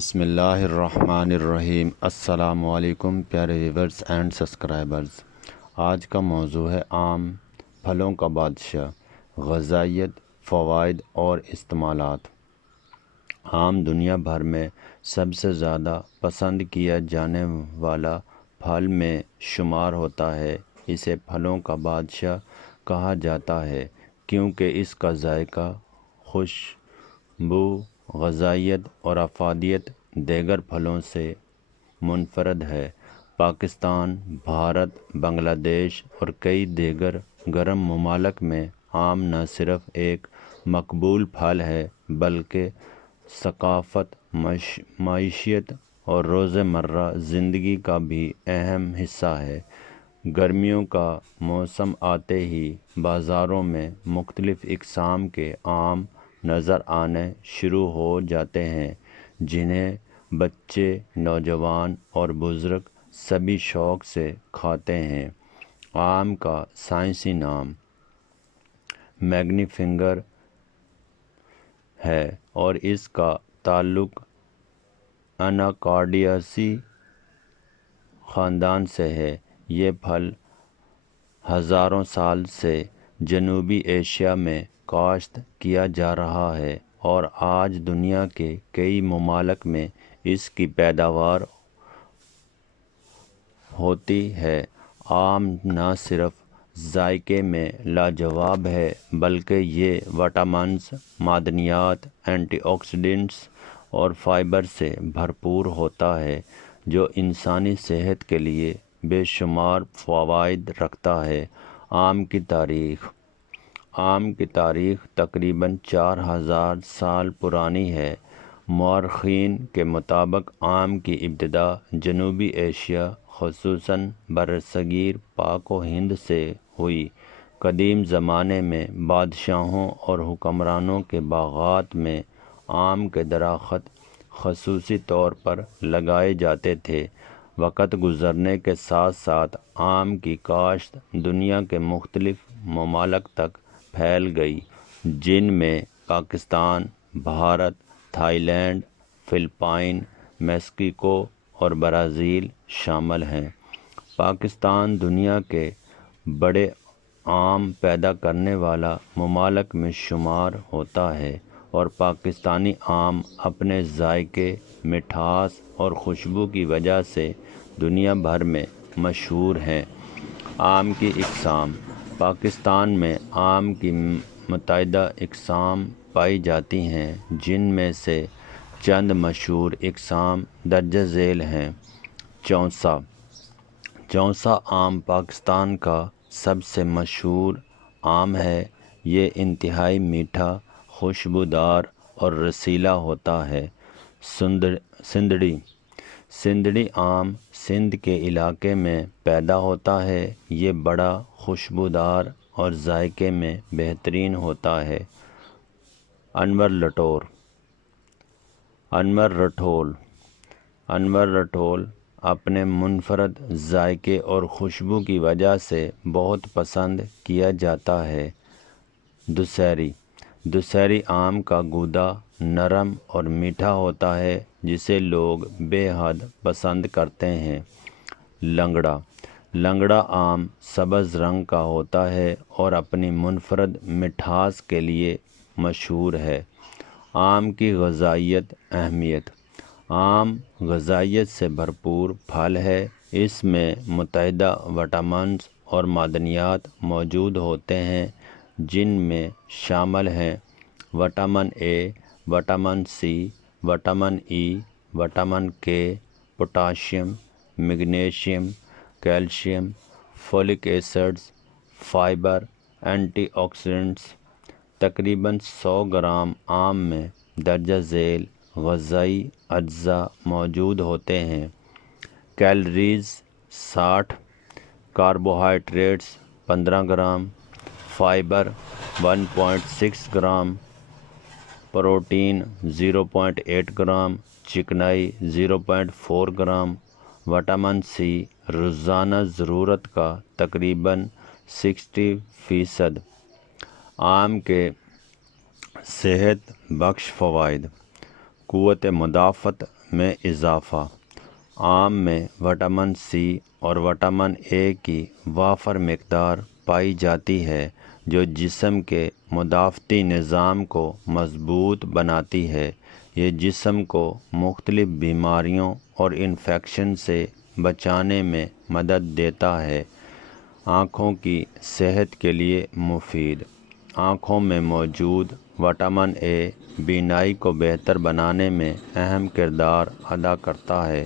بسم اللہ الرحمن الرحیم۔ السلام علیکم پیارے ویورز اینڈ سبسکرائبرز۔ آج کا موضوع ہے عام پھلوں کا بادشاہ، غذائیت، فوائد اور استعمالات۔ آم دنیا بھر میں سب سے زیادہ پسند کیا جانے والا پھل میں شمار ہوتا ہے۔ اسے پھلوں کا بادشاہ کہا جاتا ہے کیونکہ اس کا ذائقہ، خوشبو، غذائیت اور افادیت دیگر پھلوں سے منفرد ہے۔ پاکستان، بھارت، بنگلہ دیش اور کئی دیگر گرم ممالک میں آم نہ صرف ایک مقبول پھل ہے بلکہ ثقافت، معیشت اور روزمرہ زندگی کا بھی اہم حصہ ہے۔ گرمیوں کا موسم آتے ہی بازاروں میں مختلف اقسام کے آم نظر آنے شروع ہو جاتے ہیں جنہیں بچے، نوجوان اور بزرگ سبھی شوق سے کھاتے ہیں۔ آم کا سائنسی نام میگنی فنگر ہے اور اس کا تعلق اناکارڈیاسی خاندان سے ہے۔ یہ پھل ہزاروں سال سے جنوبی ایشیا میں کاشت کیا جا رہا ہے اور آج دنیا کے کئی ممالک میں اس کی پیداوار ہوتی ہے۔ آم نہ صرف ذائقے میں لاجواب ہے بلکہ یہ وٹامنز، معدنیات، اینٹی آکسیڈنٹس اور فائبر سے بھرپور ہوتا ہے جو انسانی صحت کے لیے بے شمار فوائد رکھتا ہے۔ آم کی تاریخ تقریباً 4000 سال پرانی ہے۔ مورخین کے مطابق آم کی ابتدا جنوبی ایشیا خصوصاً برصغیر پاک و ہند سے ہوئی۔ قدیم زمانے میں بادشاہوں اور حکمرانوں کے باغات میں آم کے درخت خصوصی طور پر لگائے جاتے تھے۔ وقت گزرنے کے ساتھ ساتھ آم کی کاشت دنیا کے مختلف ممالک تک پھیل گئی جن میں Pakistan, Bharat, Thailand, Philippines, Mexico اور برازیل شامل ہیں۔ پاکستان دنیا کے بڑے آم پیدا کرنے والا ممالک میں شمار ہوتا ہے اور پاکستانی آم اپنے ذائقے، مٹھاس اور خوشبو کی وجہ سے دنیا بھر میں مشہور ہیں۔ آم کی اقسام۔ پاکستان میں آم کی متعدد اقسام پائی جاتی ہیں جن میں سے چند مشہور اقسام درج ذیل ہیں۔ چوسا۔ چوسا آم پاکستان کا سب سے مشہور آم ہے۔ یہ انتہائی میٹھا، خوشبودار اور رسیلا ہوتا ہے۔ سندھڑی۔ سندھڑی آم سندھ کے علاقے میں پیدا ہوتا ہے۔ یہ بڑا خوشبودار اور ذائقے میں بہترین ہوتا ہے۔ انور لٹور۔ انور رٹھول۔ انور رٹھول اپنے منفرد ذائقے اور خوشبو کی وجہ سے بہت پسند کیا جاتا ہے۔ دسہری۔ دسہری آم کا گودا نرم اور میٹھا ہوتا ہے جسے لوگ بے حد پسند کرتے ہیں۔ لنگڑا۔ لنگڑا آم سبز رنگ کا ہوتا ہے اور اپنی منفرد مٹھاس کے لیے مشہور ہے۔ آم کی غذائیت اہمیت۔ آم غذائیت سے بھرپور پھل ہے۔ اس میں متعدد وٹامنز اور معدنیات موجود ہوتے ہیں جن میں شامل ہیں vitamin A, vitamin C, vitamin E, vitamin K, potassium, magnesium, calcium, folic acids, fibre, antioxidants. تقریباً 100 گرام آم میں درج ذیل غذائی اجزاء موجود ہوتے ہیں۔ Calories 60، carbohydrates 15 gram, fibre 1.6 gram, protein 0.8 gram, چکنائی 0.4 گرام۔ وٹامن سی روزانہ ضرورت کا تقریباً 60%۔ آم کے صحت بخش فوائد۔ قوت مدافعت میں اضافہ۔ آم میں وٹامن سی اور وٹامن اے کی وافر مقدار پائی جاتی ہے جو جسم کے مدافعتی نظام کو مضبوط بناتی ہے۔ یہ جسم کو مختلف بیماریوں اور انفیکشن سے بچانے میں مدد دیتا ہے۔ آنکھوں کی صحت کے لیے مفید۔ آنکھوں میں موجود وٹامن اے بینائی کو بہتر بنانے میں اہم کردار ادا کرتا ہے۔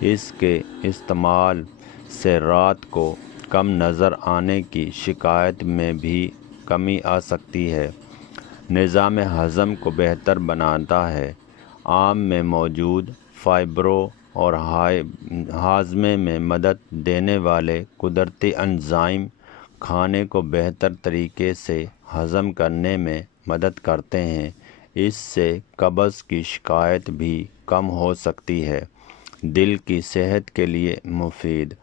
اس کے استعمال سے رات کو کم نظر آنے کی شکایت میں بھی کمی آ سکتی ہے۔ نظام ہضم کو بہتر بناتا ہے۔ آم میں موجود فائبروں اور ہاضمے میں مدد دینے والے قدرتی انزائم کھانے کو بہتر طریقے سے ہضم کرنے میں مدد کرتے ہیں۔ اس سے قبض کی شکایت بھی کم ہو سکتی ہے۔ دل کی صحت کے لیے مفید۔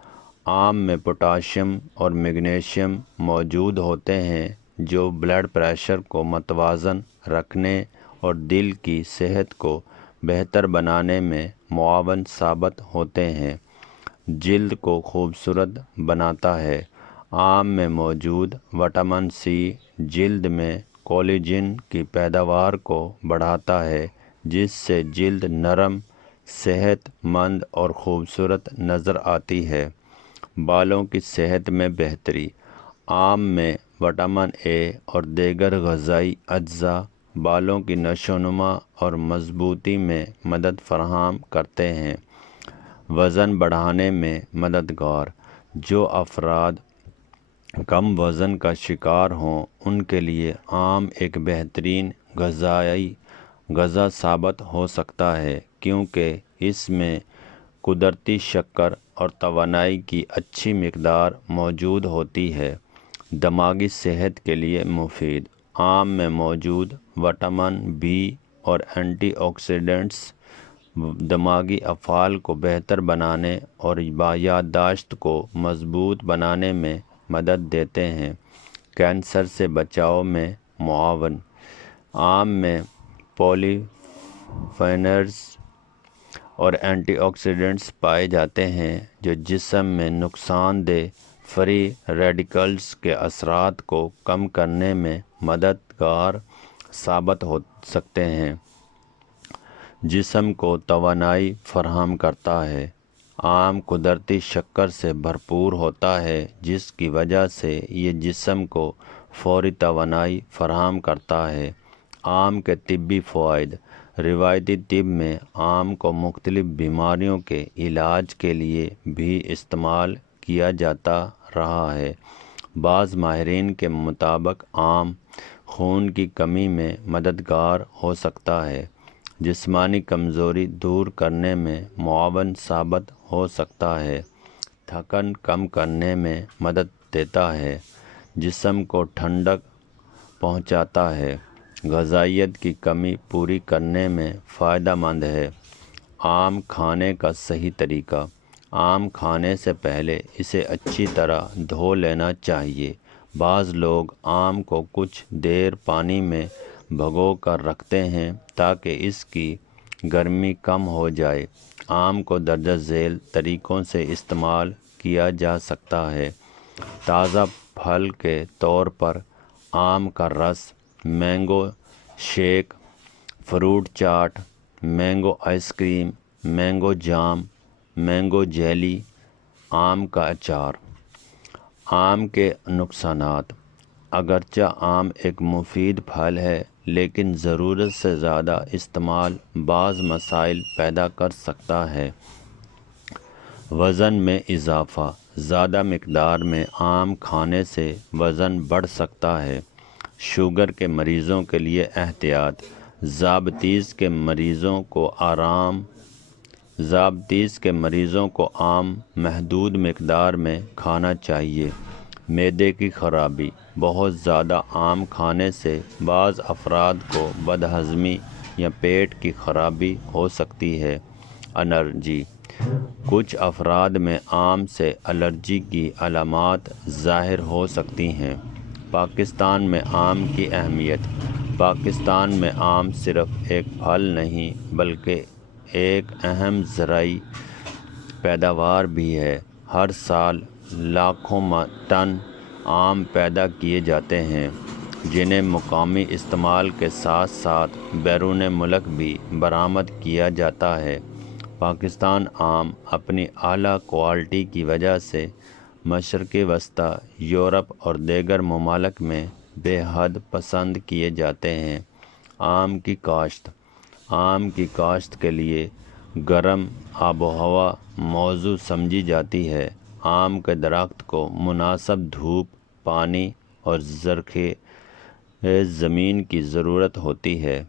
آم میں پوٹاشیم اور میگنیشیم موجود ہوتے ہیں جو بلڈ پریشر کو متوازن رکھنے اور دل کی صحت کو بہتر بنانے میں معاون ثابت ہوتے ہیں۔ جلد کو خوبصورت بناتا ہے۔ آم میں موجود وٹامن سی جلد میں کولیجن کی پیداوار کو بڑھاتا ہے جس سے جلد نرم، صحت مند اور خوبصورت نظر آتی ہے۔ بالوں کی صحت میں بہتری۔ آم میں وٹامن اے اور دیگر غذائی اجزاء بالوں کی نشو و نما اور مضبوطی میں مدد فراہم کرتے ہیں۔ وزن بڑھانے میں مددگار۔ جو افراد کم وزن کا شکار ہوں ان کے لیے آم ایک بہترین غذا ثابت ہو سکتا ہے کیونکہ اس میں قدرتی شکر اور توانائی کی اچھی مقدار موجود ہوتی ہے۔ دماغی صحت کے لیے مفید۔ آم میں موجود وٹامن بی اور اینٹی آکسیڈنٹس دماغی افعال کو بہتر بنانے اور یادداشت کو مضبوط بنانے میں مدد دیتے ہیں۔ کینسر سے بچاؤ میں معاون۔ آم میں پولی فینولز اور اینٹی آکسیڈنٹس پائے جاتے ہیں جو جسم میں نقصان دہ فری ریڈیکلز کے اثرات کو کم کرنے میں مددگار ثابت ہو سکتے ہیں۔ جسم کو توانائی فراہم کرتا ہے۔ آم قدرتی شکر سے بھرپور ہوتا ہے جس کی وجہ سے یہ جسم کو فوری توانائی فراہم کرتا ہے۔ آم کے طبی فوائد۔ روایتی طب میں آم کو مختلف بیماریوں کے علاج کے لیے بھی استعمال کیا جاتا رہا ہے۔ بعض ماہرین کے مطابق آم خون کی کمی میں مددگار ہو سکتا ہے، جسمانی کمزوری دور کرنے میں معاون ثابت ہو سکتا ہے، تھکن کم کرنے میں مدد دیتا ہے، جسم کو ٹھنڈک پہنچاتا ہے، غذائیت کی کمی پوری کرنے میں فائدہ مند ہے۔ آم کھانے کا صحیح طریقہ۔ آم کھانے سے پہلے اسے اچھی طرح دھو لینا چاہیے۔ بعض لوگ آم کو کچھ دیر پانی میں بھگو کر رکھتے ہیں تاکہ اس کی گرمی کم ہو جائے۔ آم کو درجہ ذیل طریقوں سے استعمال کیا جا سکتا ہے۔ تازہ پھل کے طور پر آم کا رس، مینگو شیک، فروٹ چاٹ، مینگو آئس کریم، مینگو جام، مینگو جیلی، آم کا اچار۔ آم کے نقصانات۔ اگرچہ آم ایک مفید پھل ہے لیکن ضرورت سے زیادہ استعمال بعض مسائل پیدا کر سکتا ہے۔ وزن میں اضافہ۔ زیادہ مقدار میں آم کھانے سے وزن بڑھ سکتا ہے۔ شوگر کے مریضوں کے لیے احتیاط۔ ذیابیطس کے مریضوں کو آم محدود مقدار میں کھانا چاہیے۔ معدے کی خرابی۔ بہت زیادہ آم کھانے سے بعض افراد کو بدہضمی یا پیٹ کی خرابی ہو سکتی ہے۔ الرجی۔ کچھ افراد میں آم سے الرجی کی علامات ظاہر ہو سکتی ہیں۔ پاکستان میں آم کی اہمیت۔ پاکستان میں آم صرف ایک پھل نہیں بلکہ ایک اہم زرعی پیداوار بھی ہے۔ ہر سال لاکھوں ٹن آم پیدا کیے جاتے ہیں، جنہیں مقامی استعمال کے ساتھ ساتھ بیرون ملک بھی برآمد کیا جاتا ہے۔ پاکستان آم اپنی اعلیٰ کوالٹی کی وجہ سے مشرق وسطیٰ، یورپ اور دیگر ممالک میں بے حد پسند کیے جاتے ہیں۔ آم کی کاشت کے لیے گرم آب و ہوا موزوں سمجھی جاتی ہے۔ آم کے درخت کو مناسب دھوپ، پانی اور زرخیز زمین کی ضرورت ہوتی ہے۔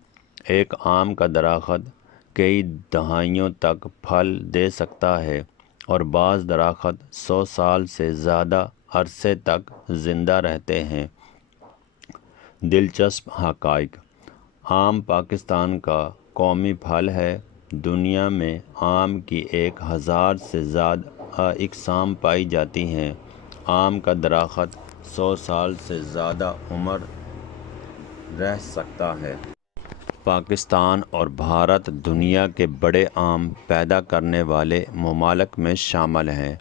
ایک آم کا درخت کئی دہائیوں تک پھل دے سکتا ہے اور بعض درخت 100 سال سے زیادہ عرصے تک زندہ رہتے ہیں۔ دلچسپ حقائق: آم پاکستان کا قومی پھل ہے۔ دنیا میں آم کی 1000 سے زیادہ اقسام پائی جاتی ہیں۔ آم کا درخت 100 سال سے زیادہ عمر رہ سکتا ہے۔ پاکستان اور بھارت دنیا کے بڑے آم پیدا کرنے والے ممالک میں شامل ہیں۔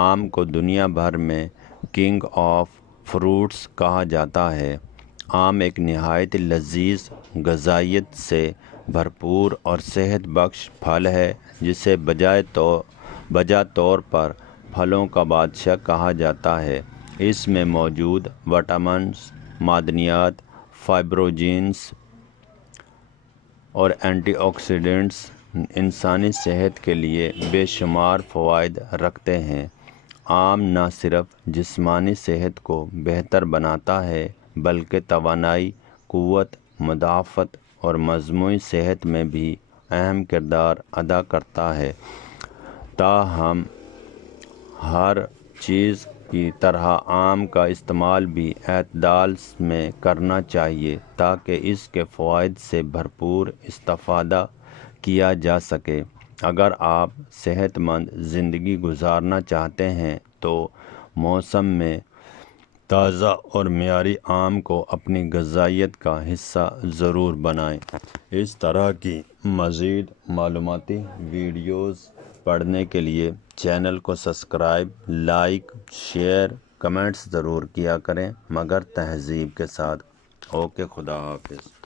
آم کو دنیا بھر میں کنگ آف فروٹس کہا جاتا ہے۔ آم ایک نہایت لذیذ، غذائیت سے بھرپور اور صحت بخش پھل ہے، جسے بجا طور پر پھلوں کا بادشاہ کہا جاتا ہے۔ اس میں موجود وٹامنز، معدنیات، فائبروجنز اور اینٹی آکسیڈنٹس انسانی صحت کے لیے بے شمار فوائد رکھتے ہیں۔ آم نہ صرف جسمانی صحت کو بہتر بناتا ہے بلکہ توانائی، قوت مدافعت اور مجموعی صحت میں بھی اہم کردار ادا کرتا ہے۔ تاہم ہر چیز کی طرح آم کا استعمال بھی اعتدال میں کرنا چاہیے تاکہ اس کے فوائد سے بھرپور استفادہ کیا جا سکے۔ اگر آپ صحت مند زندگی گزارنا چاہتے ہیں تو موسم میں تازہ اور معیاری آم کو اپنی غذائیت کا حصہ ضرور بنائیں۔ اس طرح کی مزید معلوماتی ویڈیوز پڑھنے کے لیے چینل کو سبسکرائب، لائک، شیئر، کمنٹس ضرور کیا کریں، مگر تہذیب کے ساتھ۔ اوکے، خدا حافظ۔